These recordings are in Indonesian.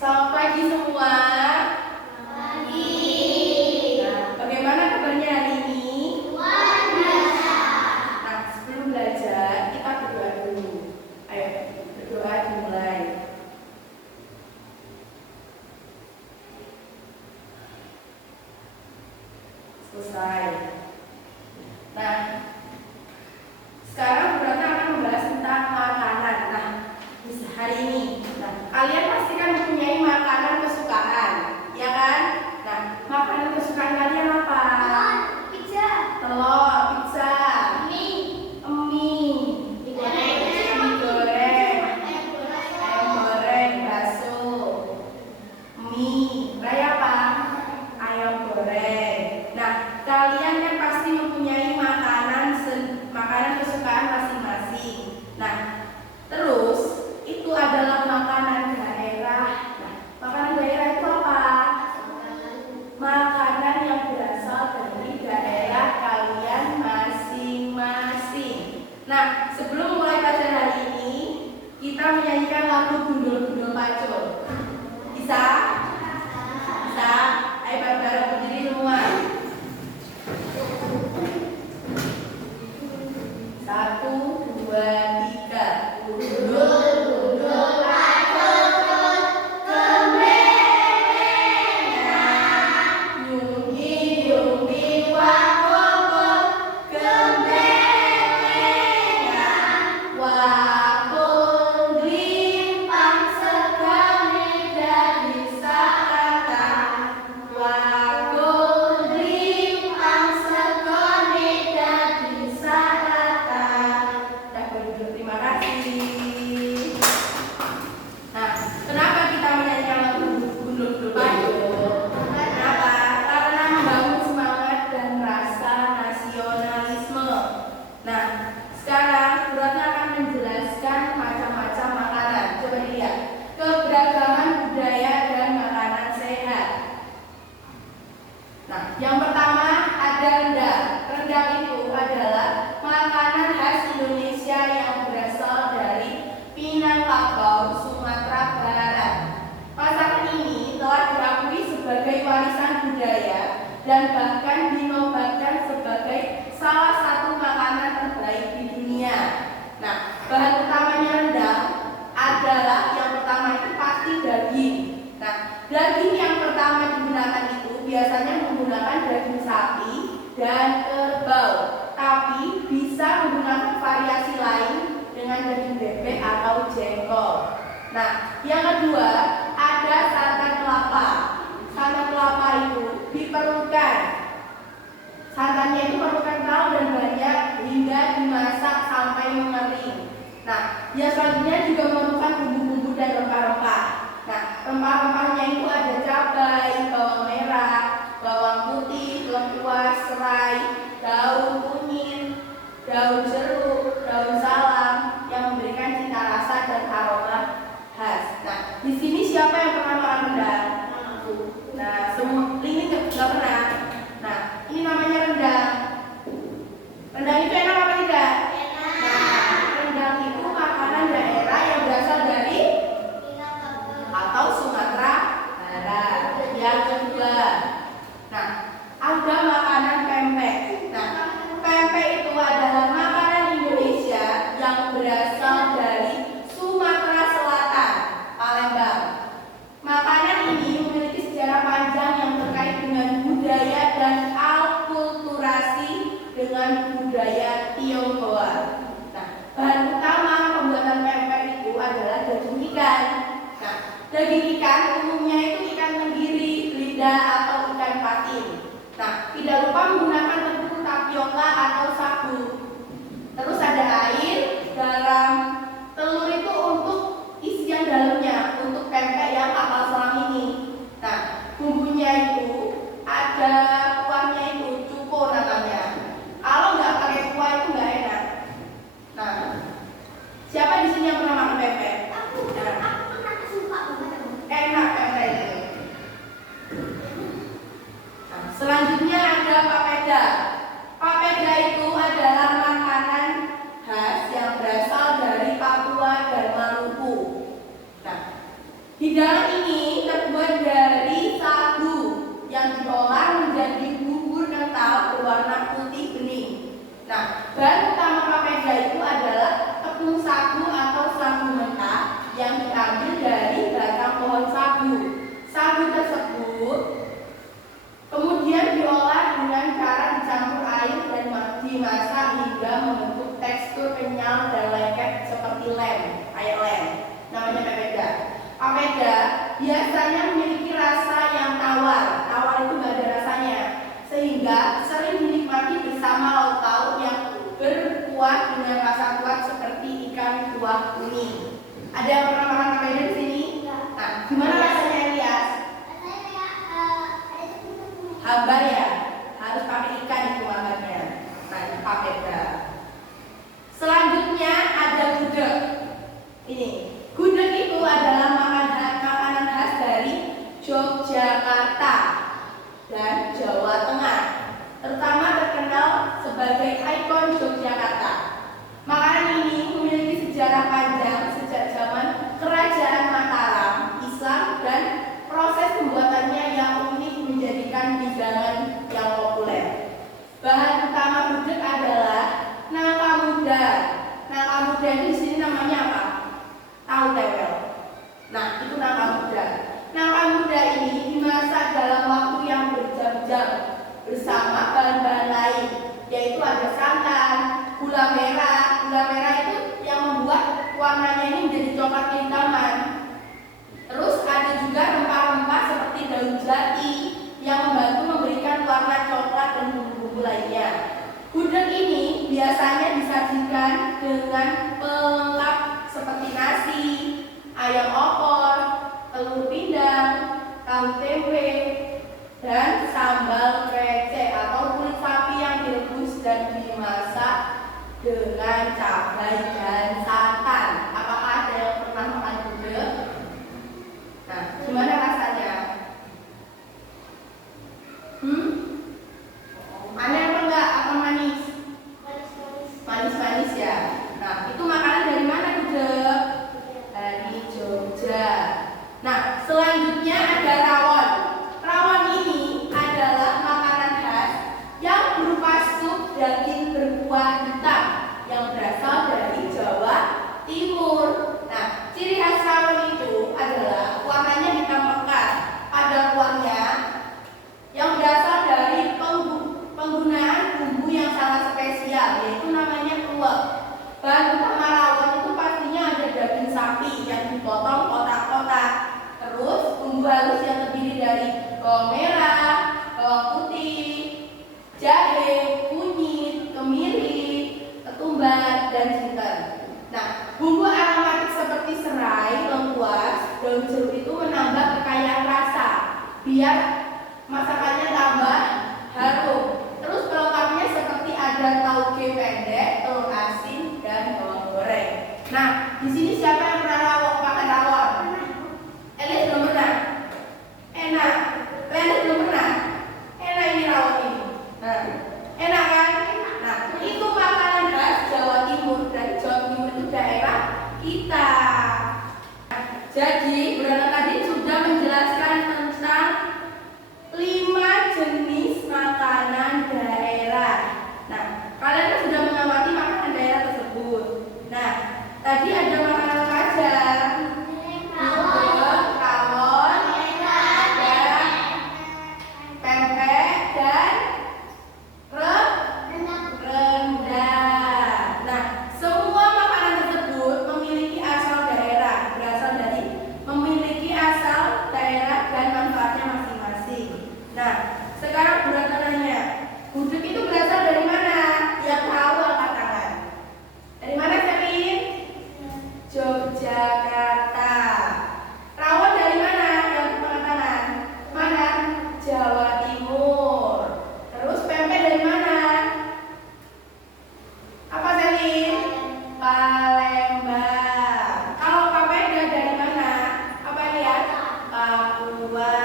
Selamat pagi semua. Pagi. Nah, bagaimana kabarnya hari ini? Luar biasa. Nah, sebelum belajar kita berdoa dulu. Ayo, berdoa dimulai. Selesai. Nah, sekarang berarti akan membahas tentang makanan. Nah, hari ini, kalian pasti kan mempunyai makanan kesukaan, ya kan? Nah, makanan kesukaan kalian apa? Pizza. Telur, pizza, Mie. mie Goreng. ayam goreng, bakso, mie, raya apa? Ayam goreng. Nah, kalian kan pasti mempunyai makanan kesukaan masing-masing. Nah, terus itu adalah makanan daerah. Nah, makanan daerah itu apa? Makanan yang berasal dari daerah kalian masing-masing. Nah, sebelum mulai pelajaran hari ini, kita menyanyikan lagu Gundul-Gundul Pacul. Bisa? Bisa? Ayo bareng-bareng berdiri semua. 1, 2, 3. Gundul-gundul pacul, gembengan. Nyunggi-nyunggi wakul, gembengan. Wakul glimpang segane jadi saratan. Wakul glimpang segane jadi saratan. Dah berduduk, terima kasih. Nah, kenapa kita menyanyikan lagu Gundul-Gundul Pacul? Kenapa? Karena membangun semangat dan rasa nasionalisme. Nah, sekarang Bu Ratna akan menjelaskan macam-macam makanan. Coba dilihat. Keberagaman budaya dan makanan sehat. Nah, yang pertama ada rendang. Rendang itu adalah makanan khas Indonesia yang berasal dari Minangkabau, Sumatera Barat. Masakan ini telah diakui sebagai warisan budaya dan bahkan dinobatkan sebagai salah satu makanan terbaik di dunia. Nah, bahan utamanya rendang adalah yang pertama itu pasti daging. Nah, daging yang pertama digunakan itu biasanya menggunakan daging sapi dan kerbau, tapi bisa menggunakan variasi lain dengan daging bebek atau jengkol. Nah, yang kedua ada santan kelapa. Santan kelapa itu diperlukan. Santannya itu perlu kental dan banyak hingga dimasak sampai mengering. Nah, yang selanjutnya juga memerlukan bumbu-bumbu dan rempah-rempah. Nah, rempah-rempahnya itu ada cabai, bawang merah, bawang putih, lengkuas, serai, daun kunyit, daun jeruk, daun salam yang memberikan cita rasa dan aroma khas. Nah, di sini siapa yang pernah makan rendang? Nah, semua ini nggak pernah. Nah, ini namanya rendang. Rendang itu enak apa tidak? Nah, rendang itu makanan daerah yang berasal dari atau Sumatera Barat. Yang kedua, nah, ada makanan pempek. Nah, pempek itu adalah makanan kayak lem. Namanya papeda. Papeda biasanya memiliki rasa yang tawar. Tawar itu nggak ada rasanya, sehingga sering dinikmati bersama lauk pauk yang berkuah dengan rasa kuat seperti ikan kuah kuning. Ada yang pernah makan papeda di sini? Nah, gimana rasanya Elias? Hambar ya, harus pakai ikan itu makannya. Nah, itu papeda. Selanjutnya ada gudeg. Ini, gudeg itu adalah makanan khas dari Yogyakarta dan Jawa Tengah, terutama terkenal sebagai ikon Yogyakarta. Makanan ini memiliki sejarah panjang sejak zaman Kerajaan Mataram, Islam, dan proses pembuatannya yang unik menjadikan hidangan yang populer. Bahan utama gudeg adalah nangka muda. Nangka muda itu di sini namanya apa? Tahu tewel. Nah, itu nangka muda. Nangka muda ini dimasak dalam waktu yang berjam-jam bersama bahan-bahan lain, yaitu ada santan, gula merah. Gula merah itu yang membuat warnanya ini menjadi coklat kehitaman. Terus ada juga rempah-rempah seperti daun jati yang membantu memberikan warna coklat dan bumbu-bumbu lainnya. Gudeg ini biasanya disajikan dengan pelengkap seperti nasi, ayam opor, telur pindang, tahu tempe, dan sambal krecek atau kulit sapi yang direbus dan dimasak dengan cabai dan santan. Apakah ada yang pernah makan gudeg? Nah, gimana rasanya? Aneh apa enggak? Apa manis? Manis-manis ya. Nah, itu makanan dari mana gudeg? Dari Jogja. Nah, selanjutnya ada rawon. Rawon ini adalah makanan khas yang berupa sup daging berkuah hitam yang berasal dari Jawa Timur. Nah, ciri khas rawon itu adalah warnanya hitam pekat pada kuahnya yang berasal dari penggunaan bumbu yang sangat spesial, yaitu namanya kluwek. Bahan utama rawon itu pastinya ada daging sapi yang dipotong kotak-kotak, terus bumbu halus yang terdiri dari bawang merah, bawang putih, jahe, kunyit, kemiri, ketumbar, dan jinten. Nah, bumbu aromatik seperti serai, lengkuas, daun jeruk itu menambah kekayaan rasa biar masakannya tambah harum. Terus pelengkapnya seperti ada tauge pendek, telur asin, dan bawang goreng. Nah, di sini siapa yang pernah makan rawon? Elias belum pernah. Enak. Leonard belum pernah. Enak ini rawon ini. Nah, enak kan? Nah, itu makanan khas Jawa Timur, dan Jawa Timur itu daerah kita. Jadi, Brana tadi sudah menjelaskan tentang 5 jenis makanan daerah. Nah, kalian kan sudah mengamati makanan daerah tersebut. Nah, tadi ada makanan apa aja? Gudeg, rawon, ada pempek dan rendang. Nah, semua makanan tersebut memiliki asal daerah, memiliki asal daerah dan manfaatnya masing-masing. Nah, sekarang Bu Ratna nanya, gudeg itu berasal dari mana? Yang tahu angkat tangan. Dari mana, Selin? Yogyakarta. Rawon dari mana? Yang angkat tangan. Mana? Jawa Timur. Terus pempek dari mana? Apa, Selin? Palembang. Kalau papeda dari mana? Apa lihat? Papua.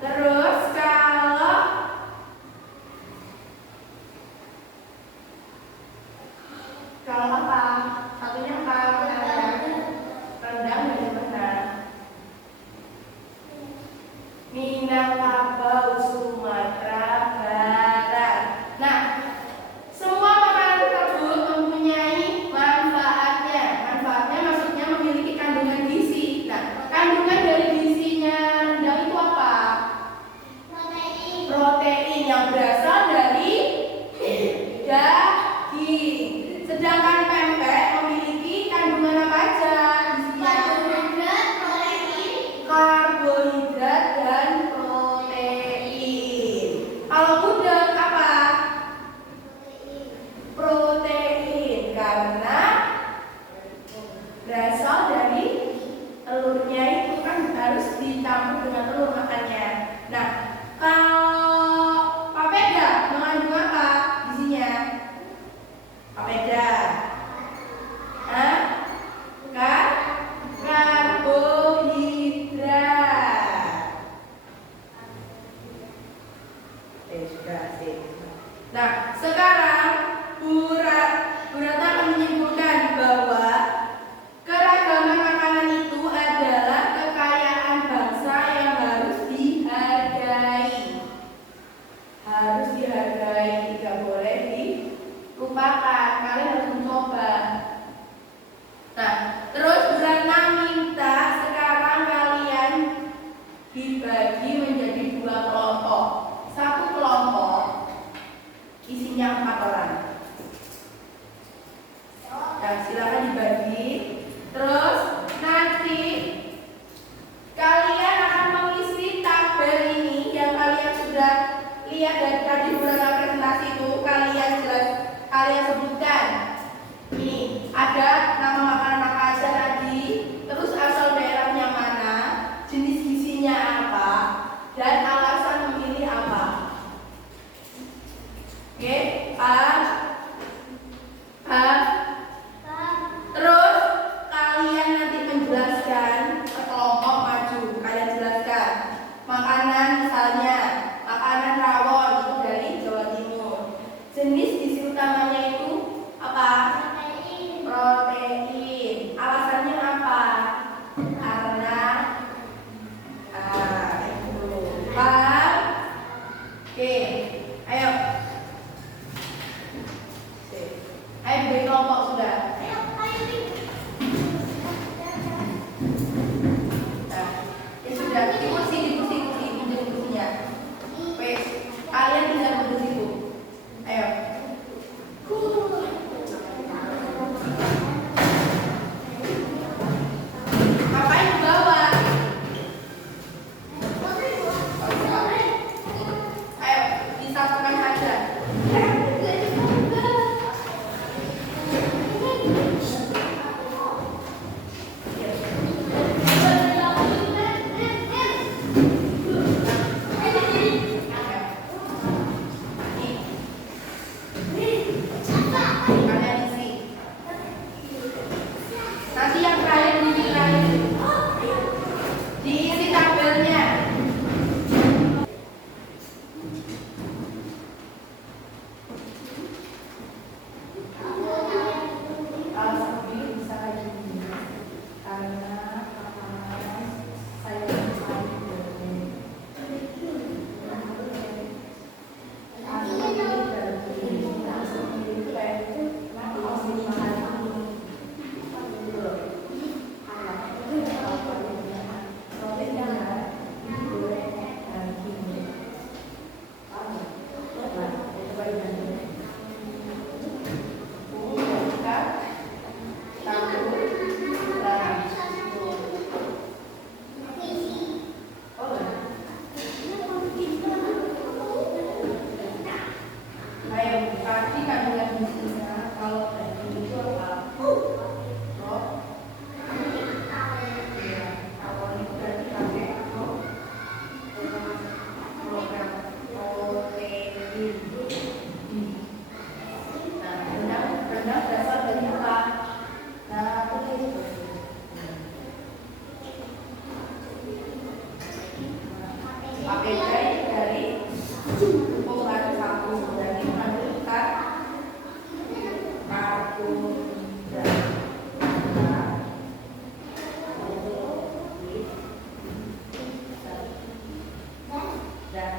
Terus kalau apa? Satunya apa? Rendang dari mana? Minangkabau, Sumatera Barat. Nah, semua makanan tersebut mempunyai manfaatnya. Manfaatnya maksudnya memiliki kandungan gizi. Nah, kandungan dari gizinya rendang itu apa? Protein yang berasal dari daging. Sedangkan pempek memiliki kandungan silakan dibagi. Terus nanti kalian akan mengisi tabel ini yang kalian sudah lihat dari tadi dalam presentasi itu. Kalian sebutkan. Ini ada nama makanan apa aja tadi, terus asal daerahnya mana, jenis gizinya apa, dan alasan memilih apa. Oke, Pak. Terus kalian nanti menjelaskan kelompok maju. Kalian jelaskan makanan, misalnya makanan rawon itu dari Jawa Timur. Jenis gizi utamanya itu apa? Protein. Alasannya apa? Karena itu. Paham? Oke, ayo. Ayo beri kelompok sudah. Nah, ya sudah, di kursinya. Wes, kalian bisa duduk situ. Ayo. Ngapain di bawah? Ayo, disatukan saja. Kalian isi. Nanti yang terakhir diisi tabelnya. Alasan pilih bisa kayak gini. Karena saya tadi kandungan gizinya kalau daging itu apa? Ya, kalau itu berarti pakai program protein. Nah, rendang berasal dari apa? Nah, papeda dari tepung terigu sagu, berarti mengandung karbohidrat. Dan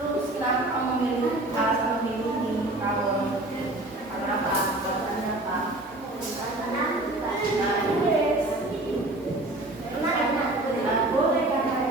terus kenapa memilih alasan memilih ini rawon? Karena apa? Alasannya apa? Boleh karena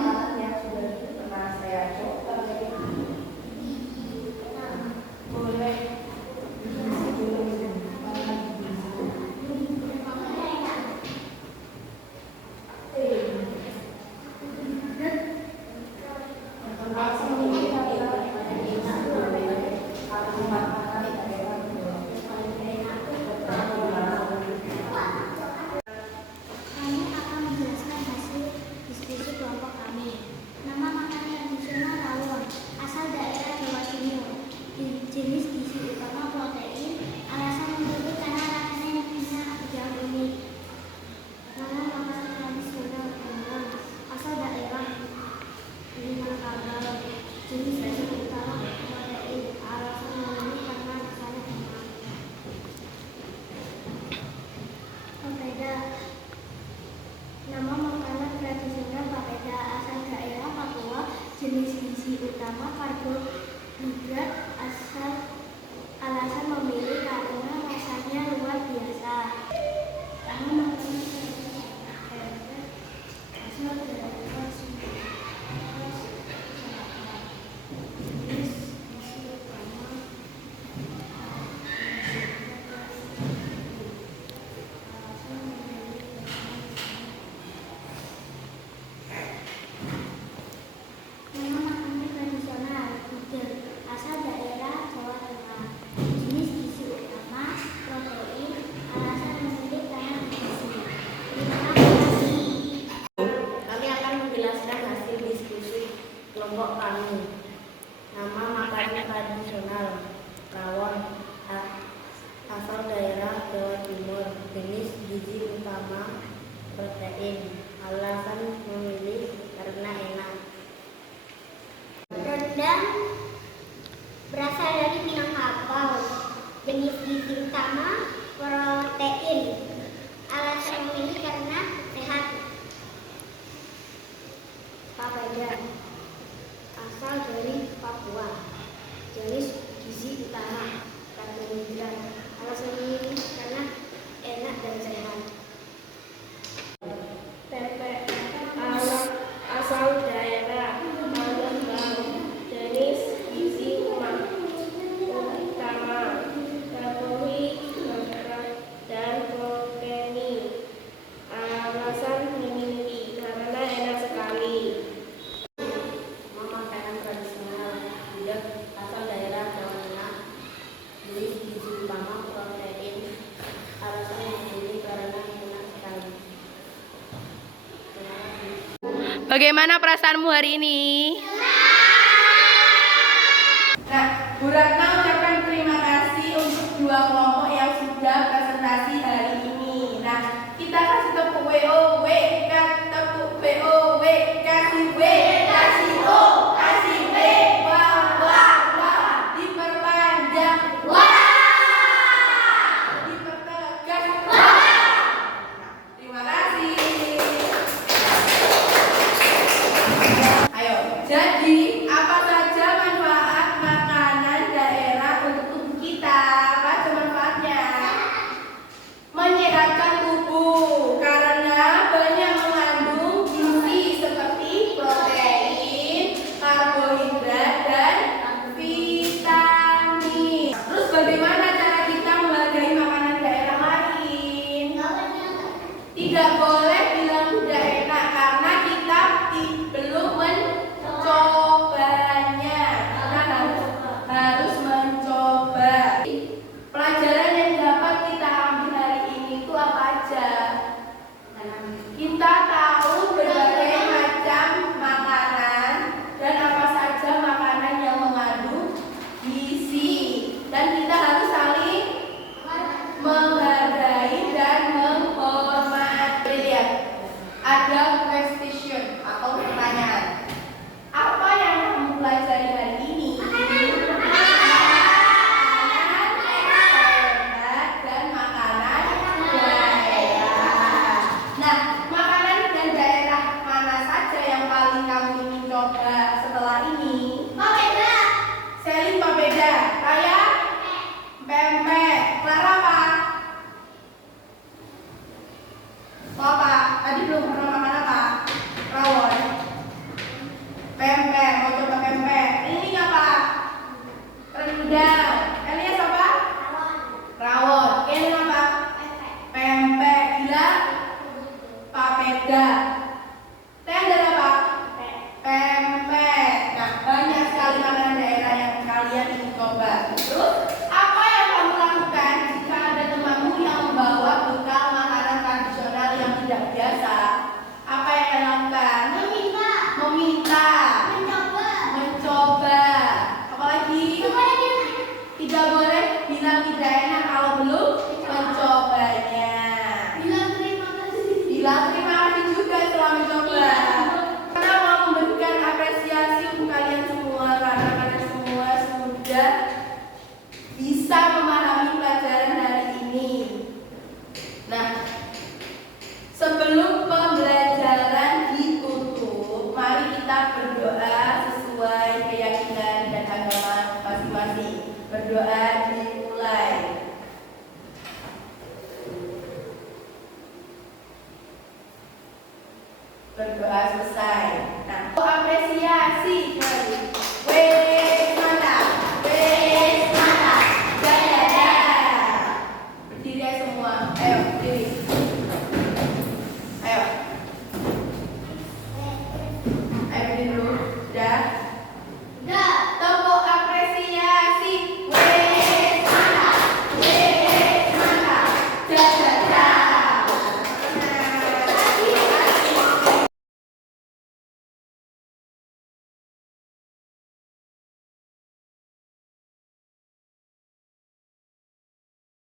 makanan yang sudah pernah saya coba. Boleh. Kami akan menjelaskan hasil diskusi kelompok kami. Nama makanan tradisional rawon, asal daerah Jawa Timur. Jenis gizi utama protein, alasan memilih karena rasanya yang unik. Nama makanan tradisional rawon, asal daerah Minangkabau. Jenis gizi utama protein, alasan memilih karena rasanya enak. Papeda. Nama makanan tradisional papeda, asal daerah Papua. Jenis gizi utama karbohidrat, alasan memilih karena rasanya luar biasa. Nama makanan tradisional asal daerah Sumatera Selatan. kami. Nama makanan tradisional rawon asal daerah Jawa Timur. Jenis gizi utama protein. Alasan memilih karena enak. Rendang berasal dari Minangkabau. Jenis gizi utama protein. Alasan memilih karena sehat. Papeda asal dari Papua. Jenis gizi utama karbohidrat. Alasan memilih karena enak dan sehat. Pempek asal daerah Palembang. Jenis gizi utama karbohidrat dan protein. Alasan memilih karena enak sekali. Nama makanan tradisional gudeg asal daerah Jawa Tengah. Jenis gizi utama protein. Alasan memilih karena enak sekali. Bagaimana perasaanmu hari ini? Nah, Bu Ratna ucapkan terima kasih untuk dua kelompok yang sudah presentasi hari ini. Nah, kita kasih tepuk WO, kita tepuk WO, kasih W, kasih O, kasih W, wah, diperpanjang, wah, dipertegas, wah. Terima kasih. Ayo, jadi apa saja manfaat makanan daerah untuk tubuh kita? Apa aja manfaatnya? Menyehatkan tubuh karena banyak mengandung gizi seperti protein, karbohidrat, dan vitamin. Terus bagaimana cara kita menghargai makanan daerah lain? Tidak boleh bilang tidak enak karena kita belum mencobanya. Kita harus mencoba. Pelajaran yang dapat kita ambil hari ini itu apa aja? Kita tahu berbagai macam makanan dan apa saja makanan yang mengandung gizi, dan kita harus saling menghargai dan menghormati. Lihat, ada question atau pertanyaan. Apa yang kamu pelajari hari ini? Makanan sehat dan makanan daerah. Nah, makanan dan daerah mana saja yang paling kamu ingin coba setelah ini? Papeda. Selin papeda, Raya pempek, Clara apa? Apa? Tadi belum pernah makan apa? Rawon. Pempek, mau coba pempek. Ini apa? Rendang. Elias apa? Rawon. Ini apa? Pempek. Gila? Papeda. Tender apa? Pempek. Nah, banyak sekali makanan daerah yang kalian ingin coba. Terus, apa yang kamu lakukan jika ada temanmu yang membawa bekal makanan tradisional yang tidak biasa? Apa yang kalian lakukan? Meminta. Mencoba. Apalagi? Tidak boleh bilang tidak enak kalau belum mencobanya. Bilang terima kasih juga setelah mencoba. Karena mau memberikan apresiasi untuk kalian semua karena kalian semua sudah bisa memahami pelajaran hari ini. Nah, sebelum pembelajaran ditutup, mari kita berdoa sesuai keyakinan dan agama masing-masing. Berdoa dimulai. Berdoa selesai. Nah, apresiasi